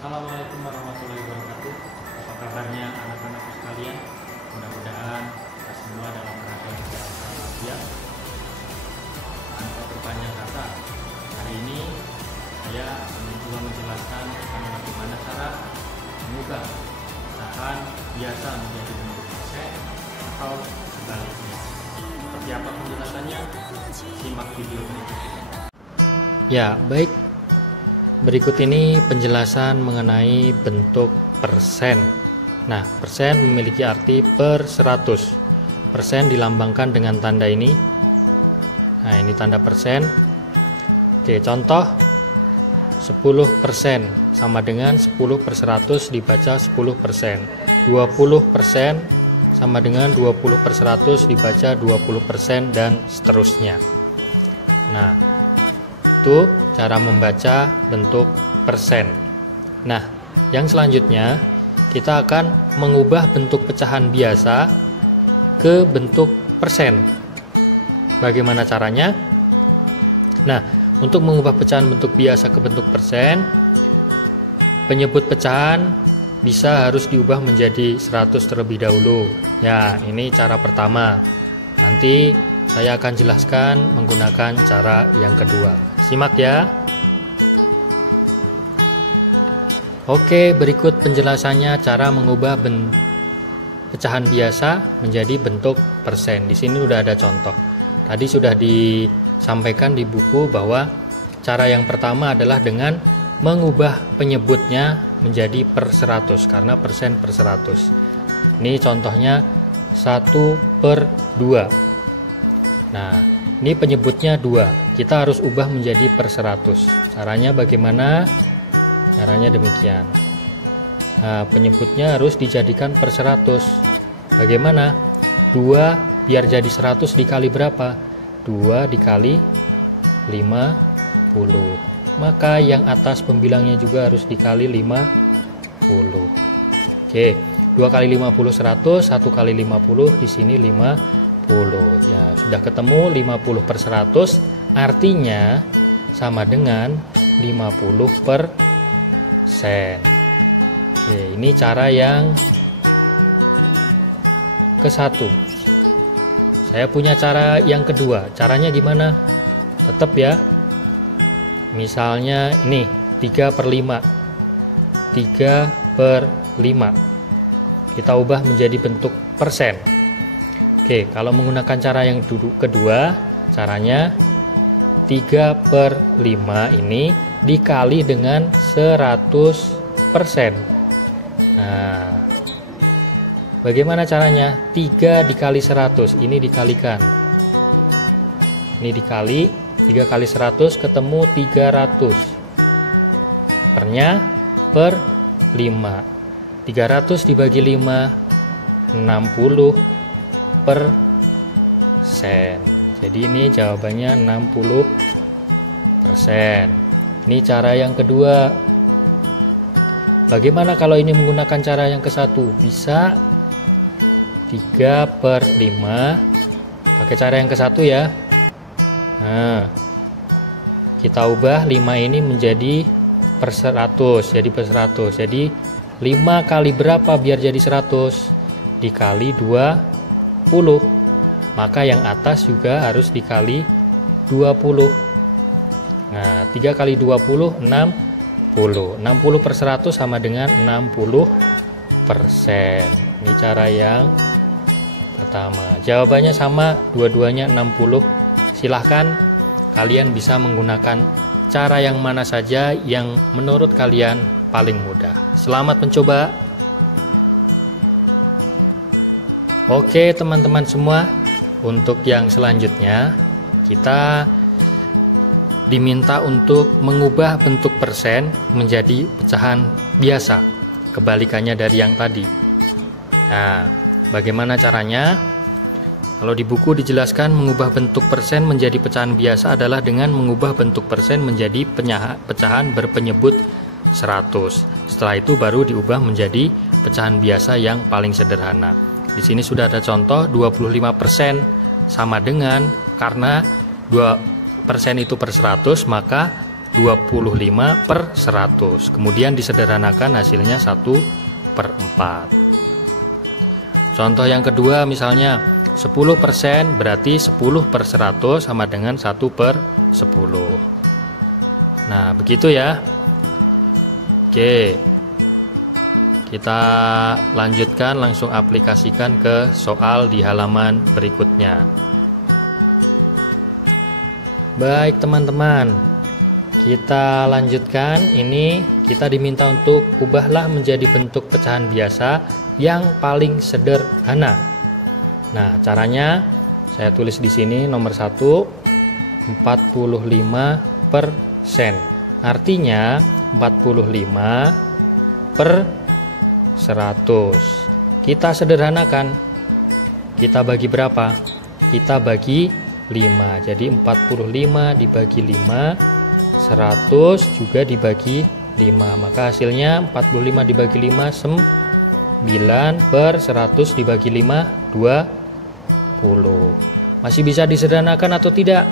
Assalamualaikum warahmatullahi wabarakatuh. Apa kabarnya anak-anakku sekalian? Mudah-mudahan kita semua dalam keadaan sehat walafiat tanpa berpanjang kata. Hari ini saya akan mencoba menjelaskan tentang bagaimana cara mengubah pecahan biasa menjadi bentuk persen atau sebaliknya. Seperti apa penjelasannya? Simak video berikut ini. Ya, baik. Berikut ini penjelasan mengenai bentuk persen. Nah, persen memiliki arti per 100. Persen dilambangkan dengan tanda ini. Nah, ini tanda persen. Oke, contoh 10% sama dengan 10/100 dibaca 10%. 20% sama dengan 20/100 dibaca 20% dan seterusnya. Nah, itu cara membaca bentuk persen. Nah, yang selanjutnya kita akan mengubah bentuk pecahan biasa ke bentuk persen. Bagaimana caranya? Nah, untuk mengubah pecahan bentuk biasa ke bentuk persen, penyebut pecahan harus diubah menjadi 100 terlebih dahulu. Ya, ini cara pertama. Nanti saya akan jelaskan menggunakan cara yang kedua. Simak ya. Oke, berikut penjelasannya cara mengubah pecahan biasa menjadi bentuk persen. Di sini udah ada contoh. Tadi sudah disampaikan di buku bahwa cara yang pertama adalah dengan mengubah penyebutnya menjadi per 100 karena persen per 100. Ini contohnya 1/2. Nah, ini penyebutnya 2. Kita harus ubah menjadi per 100. Caranya bagaimana? Caranya demikian. Nah, penyebutnya harus dijadikan per 100. Bagaimana? 2 biar jadi 100 dikali berapa? 2 dikali 50. Maka yang atas pembilangnya juga harus dikali 50. Oke, 2 kali 50 100, 1 kali 50 di sini 50. Ya, sudah ketemu 50/100 artinya sama dengan 50%. Oke, ini cara yang ke-1. Saya punya cara yang kedua. Caranya gimana? Tetap ya. Misalnya ini 3/5. 3/5. Kita ubah menjadi bentuk persen. Oke, kalau menggunakan cara yang kedua, caranya 3/5 ini dikali dengan 100%. Nah, bagaimana caranya? 3 dikali 100, ini dikalikan. Ini dikali, 3 kali 100 ketemu 300. Pernya per 5. 300 dibagi 5, 60%. Jadi ini jawabannya 60%. Ini cara yang kedua. Bagaimana kalau ini menggunakan cara yang ke-1? Bisa 3/5 pakai cara yang ke-1 ya. Nah, kita ubah 5 ini menjadi per 100, jadi per 100. Jadi 5 kali berapa biar jadi 100? Dikali 20. Maka yang atas juga harus dikali 20. Nah, 3 kali 20 60. 60/100 sama dengan 60%. Ini cara yang pertama. Jawabannya sama, dua-duanya 60. Silahkan kalian bisa menggunakan cara yang mana saja yang menurut kalian paling mudah. Selamat mencoba. Oke teman-teman semua, untuk yang selanjutnya kita diminta untuk mengubah bentuk persen menjadi pecahan biasa, kebalikannya dari yang tadi. Nah, bagaimana caranya? Kalau di buku dijelaskan mengubah bentuk persen menjadi pecahan biasa adalah dengan mengubah bentuk persen menjadi pecahan berpenyebut 100. Setelah itu baru diubah menjadi pecahan biasa yang paling sederhana. Di sini sudah ada contoh 25% sama dengan, karena 2% itu per 100, maka 25/100. Kemudian disederhanakan hasilnya 1/4. Contoh yang kedua misalnya 10% berarti 10/100 sama dengan 1/10. Nah, begitu ya. Oke. Kita lanjutkan, langsung aplikasikan ke soal di halaman berikutnya. Baik teman-teman, kita lanjutkan. Ini kita diminta untuk ubahlah menjadi bentuk pecahan biasa yang paling sederhana. Nah, caranya saya tulis di sini nomor 1, 45%. Artinya 45/100. Kita sederhanakan. Kita bagi berapa? Kita bagi 5. Jadi 45 dibagi 5, 100 juga dibagi 5. Maka hasilnya 45 dibagi 5 9/100 dibagi 5 20. Masih bisa disederhanakan atau tidak?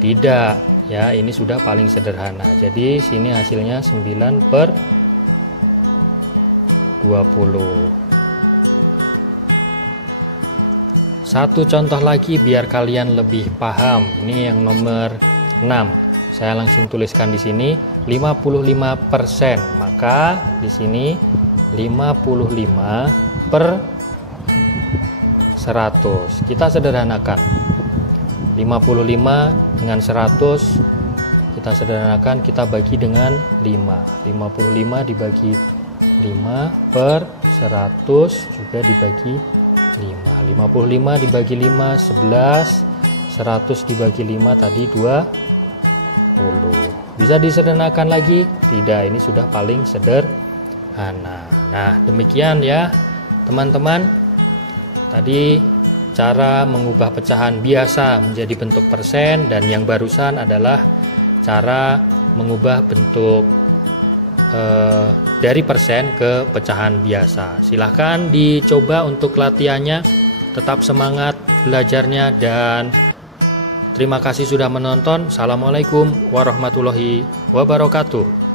Tidak. Ya, ini sudah paling sederhana. Jadi sini hasilnya 9/20. Satu contoh lagi biar kalian lebih paham. Ini yang nomor 6. Saya langsung tuliskan di sini 55%. Maka di sini 55/100. Kita sederhanakan. 55 dengan 100 kita sederhanakan, kita bagi dengan 5. 55 dibagi 5/100 juga dibagi 5. 55 dibagi 5 11, 100 dibagi 5 tadi 20. Bisa disederhanakan lagi? Tidak, ini sudah paling sederhana. Nah, demikian ya teman-teman. Tadi cara mengubah pecahan biasa menjadi bentuk persen, dan yang barusan adalah cara mengubah bentuk dari persen ke pecahan biasa. Silahkan dicoba untuk latihannya. Tetap semangat belajarnya dan terima kasih sudah menonton. Assalamualaikum warahmatullahi wabarakatuh.